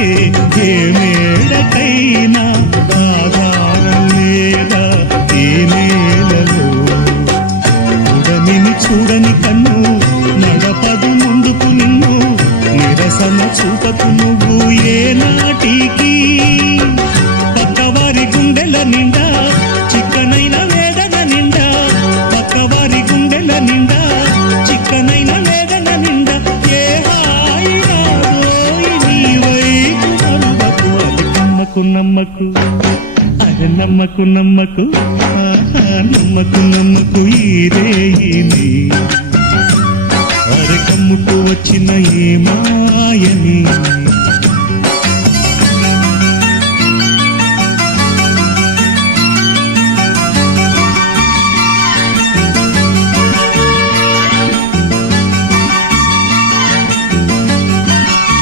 పలికే ఏ మేడకైనా ఆధారం లేదా ఈ నేలలో. ఉడమిని చూడని కన్ను నడపదు ముందుకు నిన్ను, నిరసన చూపకు నువ్వు ఏనాటికి. పక్కవారి గుండెల నిండా చిక్కనైన వేదన నిండా, పక్కవారి గుండెల నిండా చిక్కనైన వేదన నిండా. ఏ హాయి నాదోయి నీ వైపు నమ్మకు, అది నమ్మకు నమ్మకు, అది నమ్మకు నమ్మకు, నమ్మకు నమ్మకు ఈ రేయిని. అరకమ్ముకు వచ్చిన ఏ మాయని